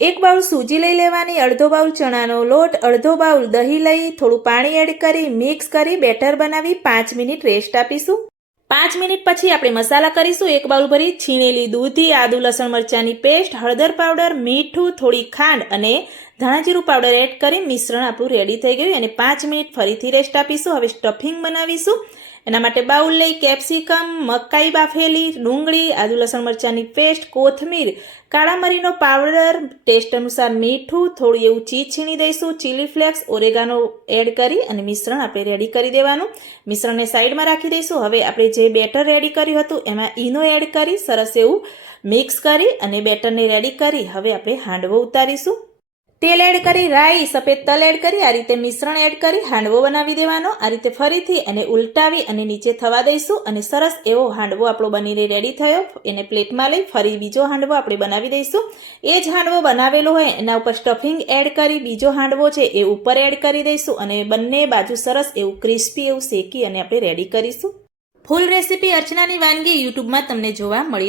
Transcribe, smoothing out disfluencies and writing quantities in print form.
1 bowl સૂજી લઈ લેવાની, અડધો બાઉલ ચણાનો લોટ, અડધો બાઉલ દહીં લઈ થોડું પાણી એડ કરી મિક્સ કરી બેટર બનાવી 5 મિનિટ રેસ્ટ આપીશું। 5 મિનિટ પછી આપણે મસાલા કરીશું। 1 બાઉલ ભરી છીણેલી દૂધી, આદુ લસણ મરચાંની પેસ્ટ, હળદર પાવડર, મીઠું, થોડી ખાંડ અને ધાણા જીરું પાવડર એડ કરી મિશ્રણ આપણું રેડી થઈ ગયું અને 5 મિનિટ ફરીથી રેસ્ટ આપીશું। હવે સ્ટફિંગ બનાવીશું। એના માટે બાઉલ લઈ કેપ્સિકમ, મકાઈ બાફેલી, ડુંગળી, આદુ લસણ મરચાંની પેસ્ટ, કોથમીર, કાળા મરીનો પાવડર, ટેસ્ટ અનુસાર મીઠું, થોડું એવું ચીઝ છીણી દઈશું, ચીલી ફ્લેક્સ, ઓરેગાનો એડ કરી અને મિશ્રણ આપણે રેડી કરી દેવાનું। મિશ્રણને સાઈડમાં રાખી દઈશું। હવે આપણે જે બેટર રેડી કર્યું હતું એમાં ઈનો એડ કરી સરસ એવું મિક્સ કરી અને બેટરને રેડી કરી હવે આપણે હાંડવો ઉતારીશું। તેલ એડ કરી રાઈ, સફેદ તલ એડ કરી આ રીતે મિશ્રણ એડ કરી હાંડવો બનાવી દેવાનો। આ રીતે ફરીથી એને ઉલટાવી અને નીચે થવા દઈશું અને સરસ એવો હાંડવો આપણો બનીને રેડી થયો। એને પ્લેટમાં લઈ ફરી બીજો હાંડવો આપણે બનાવી દઈશું। એ જ હાંડવો બનાવેલો હોય એના ઉપર સ્ટફિંગ એડ કરી બીજો હાંડવો છે એ ઉપર એડ કરી દઈશું અને બંને બાજુ સરસ એવું ક્રિસ્પી એવું શેકી અને આપણે રેડી કરીશું। ફૂલ રેસીપી અર્ચનાની વાનગી યુટ્યુબમાં તમને જોવા મળી